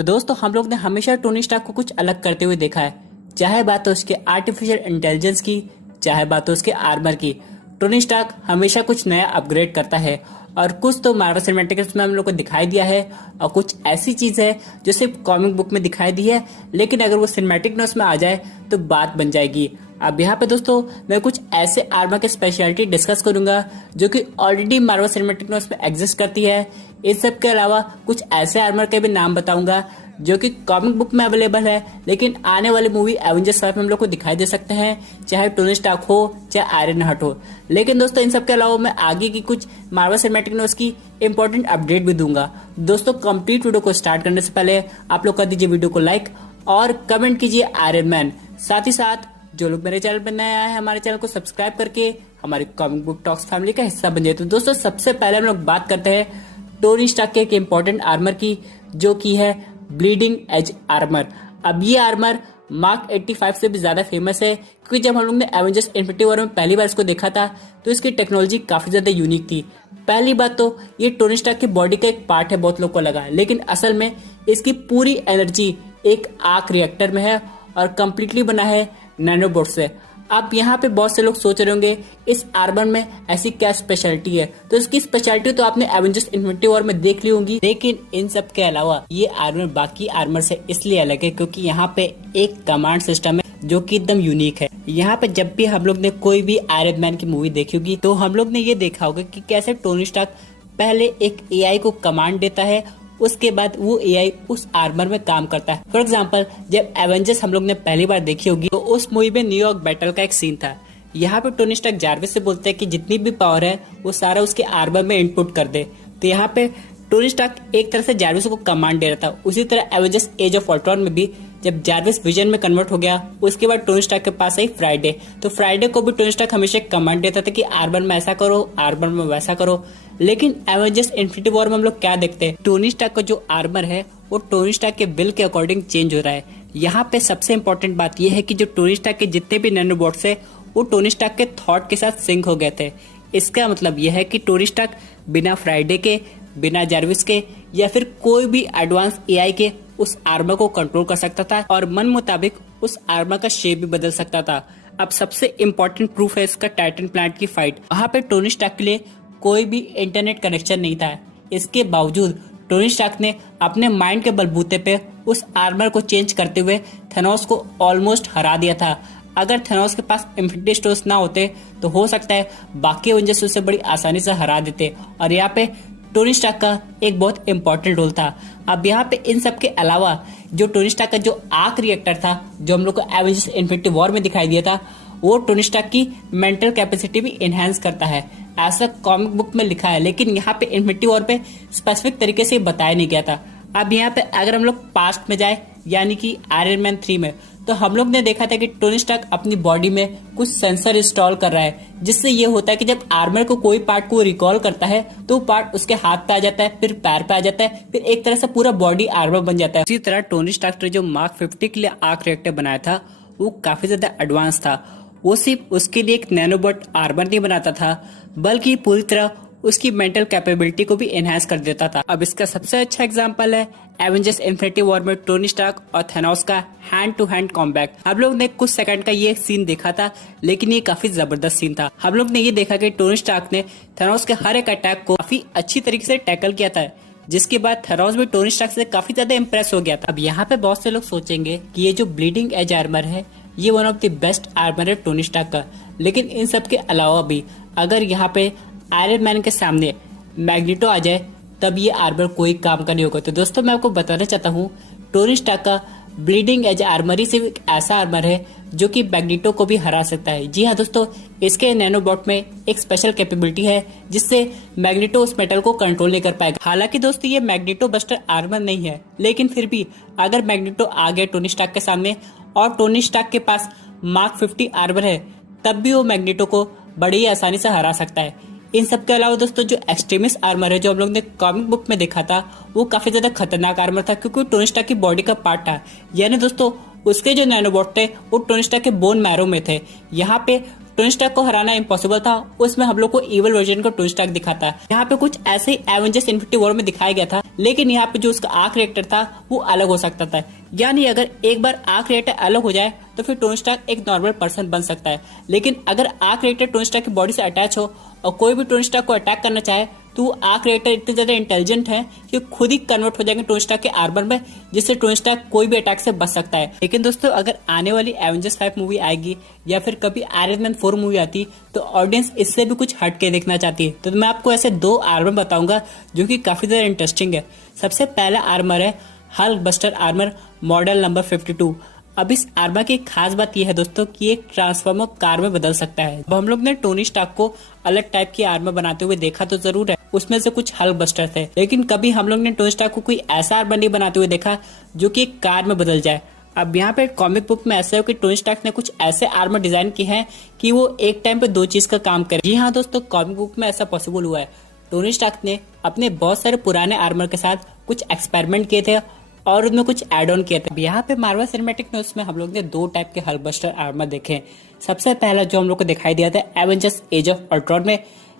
तो दोस्तों हम लोग ने हमेशा टोनी स्टार्क को कुछ अलग करते हुए देखा है, चाहे बात हो उसके आर्टिफिशियल इंटेलिजेंस की, चाहे बात हो उसके आर्मर की। टोनी स्टार्क हमेशा कुछ नया अपग्रेड करता है और कुछ तो मार्वल सिनेमैटिक में हम लोग को दिखाई दिया है और कुछ ऐसी चीज है जो सिर्फ कॉमिक बुक में दिखाई दी है, लेकिन अगर वो सिनेमैटिक न्यूज़ में आ जाए तो बात बन जाएगी। अब यहाँ पे दोस्तों मैं कुछ ऐसे आर्मर के स्पेशलिटी डिस्कस करूंगा जो कि ऑलरेडी मार्वल सिनेमैटिक यूनिवर्स में एग्जिस्ट करती है। इस सब के अलावा कुछ ऐसे आर्मर के भी नाम बताऊंगा जो कि कॉमिक बुक में अवेलेबल है, लेकिन आने वाली मूवी एवेंजर्स 5 में हम लोग को दिखाई दे सकते हैं, चाहे टोनी स्टार्क हो चाहे आयरन हार्ट हो। लेकिन दोस्तों इन सब के अलावा मैं आगे की कुछ मार्वल सिनेमैटिक यूनिवर्स की इंपॉर्टेंट अपडेट भी दूंगा। दोस्तों कंप्लीट वीडियो को स्टार्ट करने से पहले आप लोग कर दीजिए वीडियो को लाइक और कमेंट कीजिए आयरन मैन। साथ ही साथ जो लोग मेरे चैनल पर नए आए हैं हमारे चैनल को सब्सक्राइब करके हमारी कॉमिक बुक टॉक्स फैमिली का हिस्सा बन जाए। तो दोस्तों सबसे पहले हम लोग बात करते हैं टोनी स्टार्क के एक इंपॉर्टेंट आर्मर की, जो की है ब्लीडिंग एज आर्मर। अब ये आर्मर मार्क 85 से भी ज्यादा फेमस है, क्योंकि जब हम लोग ने एवेंजर्स इन्फिनिटी वॉर में पहली बार इसको देखा था तो इसकी टेक्नोलॉजी काफी ज्यादा यूनिक थी। पहली बात तो ये टोनी स्टार्क की बॉडी का एक पार्ट है, बहुत लोग को लगा, लेकिन असल में इसकी पूरी एनर्जी एक आर्क रिएक्टर में है और कंप्लीटली बना है नैनोबोट से। अब यहाँ पे बहुत से लोग सोच रहे होंगे इस आर्मर में ऐसी क्या स्पेशलिटी है, तो इसकी स्पेशलिटी तो आपने एवेंजर्स इन्फिनिटी वॉर में देख ली होंगी, लेकिन इन सब के अलावा ये आर्मर बाकी आर्मर से इसलिए अलग है क्योंकि यहाँ पे एक कमांड सिस्टम है जो कि एकदम यूनिक है। यहाँ पे जब भी हम लोग ने कोई भी आयरन मैन की मूवी देखी होगी तो हम लोग ने ये देखा होगा कि कैसे टोनी स्टार्क पहले एक एआई को कमांड देता है, उसके बाद वो एआई उस आर्मर में काम करता है। फॉर एग्जाम्पल जब एवेंजर्स हम लोग ने पहली बार देखी होगी तो उस मूवी में न्यूयॉर्क बैटल का एक सीन था। यहाँ पे टोनी स्टार्क जार्विस से बोलते हैं कि जितनी भी पावर है वो सारा उसके आर्मर में इनपुट कर दे। तो यहाँ पे टोनी स्टार्क एक तरह से जार्विस को कमांड दे रहा था। उसी तरह एवेंजर्स एज ऑफ अल्ट्रॉन में भी जब जार्विस विजन में कन्वर्ट हो गया उसके बाद टोनी स्टार्क के पास आई फ्राइडे, तो फ्राइडे को भी टोनी स्टार्क हमेशा कमांड देता था कि आर्मर में ऐसा करो, आर्मर में वैसा करो। लेकिन एवेंजर्स इन्फिनिटी वॉर में हम लोग क्या देखते हैं, टोनी स्टार्क का जो आर्मर है वो टोनी स्टार्क के विल के अकॉर्डिंग चेंज हो रहा है। यहाँ पे सबसे इंपॉर्टेंट बात यह है कि जो टोनी स्टार्क के जितने भी नैनोबॉट्स है वो टोनी स्टार्क के थॉट के साथ सिंक हो गए थे। इसका मतलब यह है कि टोनी स्टार्क बिना फ्राइडे के, बिना जार्विस के या फिर कोई भी एडवांस एआई के उस आर्मर को कंट्रोल कर सकता था और मन मुताबिक उस आर्मर का शेप भी बदल सकता था। अब सबसे इम्पोर्टेंट प्रूफ है इसका टाइटन प्लैनेट की फाइट। वहाँ पे टोनी स्टार्क के लिए कोई भी इंटरनेट कनेक्शन नहीं था। इसके बावजूद टोनी स्टार्क ने अपने माइंड के बलबूते पे उस आर्मर को चेंज करते हुए थेनोस को ऑलमोस्ट हरा दिया था। अगर थेनोस के पास इन्फिनिटी स्टोन्स ना होते तो हो सकता है बाकी एवेंजर्स उसे बड़ी आसानी से हरा देते, और यहाँ पे टोनी स्टार्क का एक बहुत इंपॉर्टेंट रोल था। अब यहाँ पे इन सब के अलावा जो टोनी स्टार्क का जो आर्क रिएक्टर था जो हम लोग को एवेंजर्स इन्फिनिटी वॉर में दिखाई दिया था, वो टोनी स्टार्क की मेंटल कैपेसिटी भी एनहांस करता है, ऐसा कॉमिक बुक में लिखा है, लेकिन यहाँ पे इन्फिनिटी वॉर पे स्पेसिफिक तरीके से बताया नहीं गया था। अब यहाँ पे अगर हम लोग पास्ट में जाए यानी कि आयरन मैन 3 में, तो हम लोग ने देखा था कि टोनी स्टार्क अपनी बॉडी में कुछ सेंसर इंस्टॉल कर रहा है, जिससे ये होता है कि जब आर्मर को कोई पार्ट को रिकॉल करता है तो वो पार्ट उसके हाथ पे आ जाता है, फिर पैर पे आ जाता है, फिर एक तरह से पूरा बॉडी आर्मर बन जाता है। इसी तरह टोनी स्टार्क ने जो मार्क 50 के लिए आर्क रिएक्टर बनाया था वो काफी ज्यादा एडवांस था। वो सिर्फ उसके लिए एक नैनोबॉट आर्मर नहीं बनाता था, बल्कि पूरी तरह उसकी मेंटल कैपेबिलिटी को भी एनहांस कर देता था। अब इसका सबसे अच्छा एग्जांपल है एवेंजर्स इन्फिनिटी वॉर में टोनी स्टार्क और थेनोस का हैंड टू हैंड कॉम्बैट। हम लोग ने कुछ सेकंड का ये सीन देखा था, लेकिन ये काफी जबरदस्त सीन था। हम लोग ने ये देखा कि टोनी स्टार्क ने थेनोस के हर एक अटैक को काफी अच्छी तरीके से टैकल किया था, जिसके बाद थेनोस भी टोनी स्टार्क से काफी ज्यादा इम्प्रेस हो गया था। अब यहाँ पे बहुत से लोग सोचेंगे कि ये जो ब्लीडिंग एज आर्मर है ये one of the best armour है टोनी स्टार्क का, लेकिन इन सब के अलावा भी अगर यहाँ पे आयरन मैन के सामने मैग्नेटो आ जाए तब ये आर्मर कोई काम का नहीं होगा। तो दोस्तों मैं आपको बताना चाहता हूँ टोनी स्टार्क का ब्लीडिंग एज आर्मर ही सिर्फ एक ऐसा आर्मर है जो कि मैग्नेटो को भी हरा सकता है। जी हाँ दोस्तों, इसके नैनोबॉट में एक स्पेशल कैपेबिलिटी है जिससे मैग्नेटो उस मेटल को कंट्रोल नहीं कर पाएगा। हालांकि दोस्तों ये मैग्नेटो बस्टर आर्मर नहीं है, लेकिन फिर भी अगर मैग्नेटो आ गए टोनी स्टार्क के सामने और टोनी स्टार्क के पास मार्क 50 आर्मर है, तब भी वो मैग्नेटो को बड़ी आसानी से हरा सकता है। इन सब के अलावा दोस्तों जो एक्सट्रीमिस्ट आर्मर है जो हम लोग ने कॉमिक बुक में देखा था वो काफी ज्यादा खतरनाक आर्मर था, क्योंकि टोनी स्टार्क की बॉडी का पार्ट था। यानी दोस्तों उसके जो नैनोबॉट थे वो टोनी स्टार्क के बोन मैरो में थे। यहाँ पे टोनी स्टार्क को हराना इम्पॉसिबल था, उसमें हम लोग को इवल वर्जन का टोनी स्टार्क दिखाता है। यहाँ पे कुछ ऐसे ही एवेंजर्स इन्फिनिटी वॉर में दिखाया गया था, लेकिन यहाँ पे जो उसका आर्क रिएक्टर था वो अलग हो सकता था। यानी अगर एक बार आर्क रिएक्टर अलग हो जाए तो फिर टोनी स्टार्क एक नॉर्मल पर्सन बन सकता है, लेकिन अगर आर्क रिएक्टर टोनी स्टार्क की बॉडी से अटैच हो और कोई भी टोनी स्टार्क को अटैक करना चाहे तो आर्क रिएक्टर इतने ज्यादा इंटेलिजेंट है कि खुद ही कन्वर्ट हो जाएंगे टोनी स्टार्क के आर्मर में, जिससे टोनी स्टार्क कोई भी अटैक से बच सकता है। लेकिन दोस्तों अगर आने वाली एवेंजर्स 5 मूवी आएगी या फिर कभी आयरन मैन 4 मूवी आती तो ऑडियंस इससे भी कुछ हटके देखना चाहती है। तो मैं आपको ऐसे 2 आर्मर बताऊंगा जो कि काफी ज्यादा इंटरेस्टिंग है। सबसे पहला आर्मर है Hulk buster armour model number 52। अब इस आर्मर की खास बात यह है दोस्तों कि एक ट्रांसफॉर्मर कार में बदल सकता है। अब हम लोग ने टोनी स्टार्क को अलग टाइप की आर्मर बनाते हुए देखा तो जरूर है, उसमें से कुछ हल्क बस्टर थे, लेकिन कभी हम लोग ने टोनी स्टार्क को कोई ऐसा आर्मर नहीं बनाते हुए देखा जो कि एक कार में बदल जाए। अब यहाँ पे कॉमिक बुक में ऐसा है कि टोनी स्टार्क ने कुछ ऐसे आर्मर डिजाइन किए हैं कि वो एक टाइम पे 2 चीज का काम करे। जी हाँ दोस्तों, कॉमिक बुक में ऐसा पॉसिबल हुआ है। टोनी स्टार्क ने अपने बहुत सारे पुराने आर्मर के साथ कुछ एक्सपेरिमेंट किए थे और उनमें कुछ एड ऑन किए थे। यहाँ पे मार्वल सिनेमैटिक न्यूज में हम लोग ने 2 टाइप के हल्क बस्टर आर्मर देखे। सबसे पहला जो हम लोग को दिखाई दिया था एवेंजर्स एज ऑफ अल्ट्रॉन में,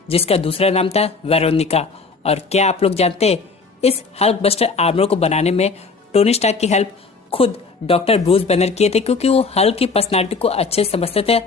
जिसका दूसरा नाम था वेरोनिका। और क्या आप लोग जानते हैं इस हल्क बस्टर आर्मर को बनाने में टोनी स्टार्क की हेल्प खुद डॉक्टर ब्रूस बैनर किए थे, क्योंकि वो हल्क की पर्सनालिटी को अच्छे से समझते थे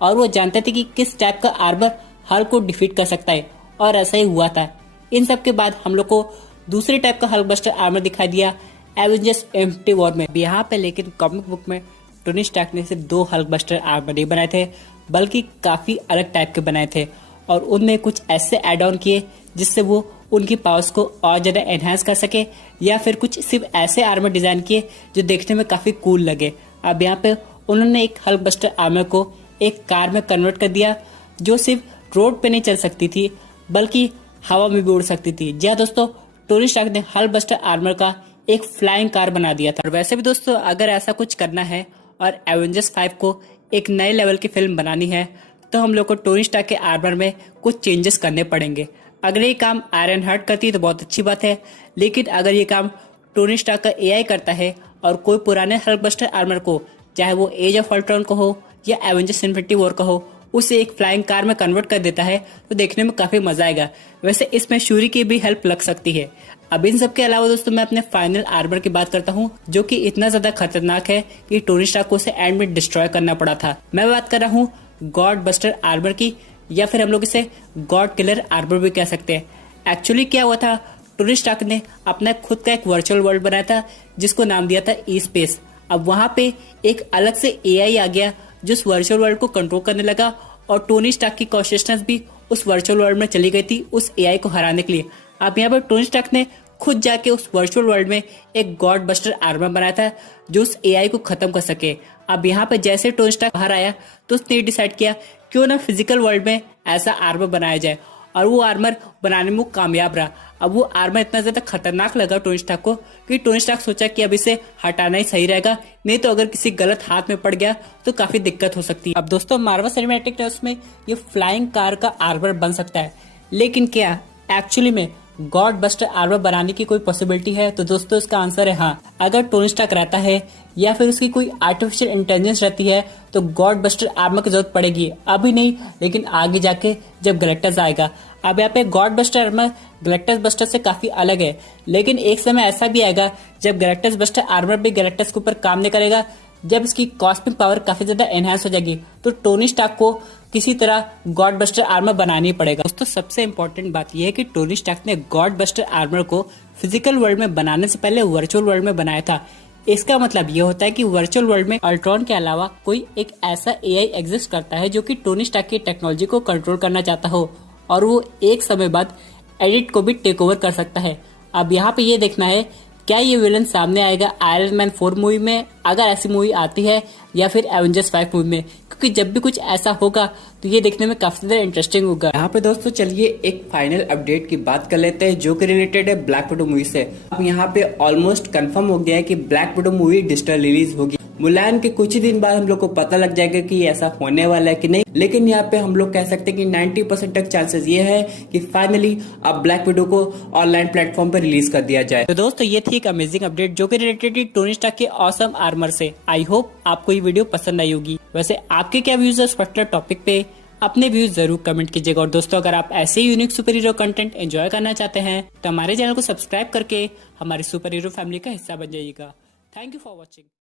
और वो जानते थे कि किस टाइप का आर्मर हल्क को डिफीट कर सकता है, और ऐसा ही हुआ था। इन सब के बाद हम लोग को दूसरी टाइप का हल्क बस्टर आर्मर दिखाई दिया एवेंजर्स इन्फिनिटी वॉर में। यहाँ पे लेकिन कॉमिक बुक में टोनी स्टार्क ने सिर्फ 2 हल्क बस्टर आर्मर नहीं बनाए थे, बल्कि काफी अलग टाइप के बनाए थे और उनमें कुछ ऐसे एड ऑन किए जिससे वो उनकी पावर्स को और ज्यादा एनहांस कर सके, या फिर कुछ सिर्फ ऐसे आर्मर डिजाइन किए जो देखने में काफी कूल लगे। अब यहाँ पे उन्होंने एक हल्क बस्टर आर्मर को एक कार में कन्वर्ट कर दिया जो सिर्फ रोड पे नहीं चल सकती थी बल्कि हवा में भी उड़ सकती थी। जी हाँ दोस्तों, टोनी स्टार्क ने हल्क बस्टर आर्मर का एक फ्लाइंग कार बना दिया था। और वैसे भी दोस्तों अगर ऐसा कुछ करना है और एवेंजर्स 5 को एक नए लेवल की फिल्म बनानी है तो हम लोग को टोनी स्टार्क के आर्मर में कुछ चेंजेस करने पड़ेंगे। अगर ये काम आयरन हार्ट करती है तो बहुत अच्छी बात है, लेकिन अगर ये काम टोनी स्टार्क का एआई करता है और कोई पुराने हल्क बस्टर आर्मर को, चाहे वो एज ऑफ अल्ट्रॉन को हो या एवेंजर्स इन्फिनिटी वॉर का हो, उसे एक फ्लाइंग कार में कन्वर्ट कर देता है तो देखने में काफी मजा आएगा। वैसे इसमें शूरी की भी हेल्प लग सकती है। अब इन सब के अलावा दोस्तों मैं अपने फाइनल आर्मर की बात करता हूँ, जो कि इतना ज्यादा खतरनाक है कि टोनी स्टार्क को उसे एंड में डिस्ट्रॉय करना पड़ा था। मैं बात कर रहा हूँ गॉड बस्टर आर्मर की, या फिर हम लोग इसे गॉड किलर आर्मर भी कह सकते हैं। एक्चुअली क्या हुआ था, टोनी स्टार्क ने अपना खुद का एक वर्चुअल वर्ल्ड बनाया था जिसको नाम दिया था ई स्पेस। अब वहाँ पे एक अलग से एआई आ गया जो उस वर्चुअल वर्ल्ड को कंट्रोल करने लगा, और टोनी स्टार्क की कॉन्शियसनेस भी उस वर्चुअल वर्ल्ड में चली गई थी उस एआई को हराने के लिए। अब यहाँ पर टोनी स्टार्क ने खुद जाके उस वर्चुअल वर्ल्ड में एक गॉड बस्टर आर्मर बनाया था जो उस एआई को खत्म कर सके। अब यहाँ पे जैसे टोनी स्टार्क बाहर आया तो उसने डिसाइड किया क्यों ना फिजिकल वर्ल्ड में ऐसा आर्मर बनाया जाए, और वो आर्मर बनाने में वो कामयाब रहा। अब वो आर्मर इतना ज्यादा खतरनाक लगा टोनी स्टार्क को कि टोनी स्टार्क सोचा कि अब इसे हटाना ही सही रहेगा, नहीं तो अगर किसी गलत हाथ में पड़ गया तो काफी दिक्कत हो सकती है। अब दोस्तों मार्वल सिनेमैटिक यूनिवर्स में ये फ्लाइंग कार का आर्मर बन सकता है, लेकिन क्या एक्चुअली में गॉड बस्टर आर्मर बनाने की कोई पॉसिबिलिटी है? तो दोस्तों इसका आंसर है हाँ। अगर टोनी स्टार्क रहता है या फिर उसकी कोई आर्टिफिशियल इंटेलिजेंस रहती है तो गॉड बस्टर आर्मर की जरूरत पड़ेगी, अभी नहीं लेकिन आगे जाके जब गैलेक्टस आएगा। अब यहाँ पे God buster armour Galactus buster से काफी अलग है, लेकिन एक समय ऐसा भी आएगा जब गैलेक्टस बस्टर आर्मर भी गैलेक्टस के ऊपर काम नहीं करेगा, जब इसकी कॉस्मिक पावर काफी ज्यादा एनहांस हो जाएगी तो टोनी स्टार्क को किसी तरह गॉड बस्टर आर्मर बनानी पड़ेगा। दोस्तों सबसे इम्पोर्टेंट बात यह है कि टोनी स्टार्क ने गॉड बस्टर आर्मर को फिजिकल वर्ल्ड में बनाने से पहले वर्चुअल वर्ल्ड में बनाया था। इसका मतलब ये होता है कि वर्चुअल वर्ल्ड में अल्ट्रॉन के अलावा कोई एक ऐसा एआई एग्जिस्ट करता है जो कि टोनी स्टार्क की टेक्नोलॉजी को कंट्रोल करना चाहता हो, और वो एक समय बाद एडिट को भी टेक ओवर कर सकता है। अब यहाँ पे ये देखना है क्या ये विलन सामने आएगा आयरन मैन 4 मूवी में, अगर ऐसी मूवी आती है, या फिर एवेंजर्स 5 मूवी में, क्योंकि जब भी कुछ ऐसा होगा तो ये देखने में काफी ज्यादा इंटरेस्टिंग होगा। यहाँ पे दोस्तों चलिए एक फाइनल अपडेट की बात कर लेते हैं जो कि रिलेटेड है ब्लैक विडो मूवी से। अब यहाँ पे ऑलमोस्ट कंफर्म हो गया है कि black window movie digital release होगी। मुलायम के कुछ ही दिन बाद हम लोग को पता लग जाएगा कि ऐसा होने वाला है कि नहीं, लेकिन यहाँ पे हम लोग कह सकते हैं कि 90% तक चांसेस ये है कि फाइनली अब ब्लैक विडो को ऑनलाइन प्लेटफॉर्म पर रिलीज कर दिया जाए। तो दोस्तों ये थी एक अमेजिंग अपडेट जो कि रिलेटेड थी टोनी स्टार्क के ऑसम आर्मर से। आई होप आपको ये वीडियो पसंद आई होगी। वैसे आपके क्या व्यूज है इस पर्टिकुलर टॉपिक पे, अपने व्यूज जरूर कमेंट कीजिएगा। और दोस्तों अगर आप ऐसे ही unique super hero content enjoy करना चाहते हैं तो हमारे चैनल को सब्सक्राइब करके हमारे सुपर हीरो फैमिली का हिस्सा बन जाइएगा। Thank you for watching.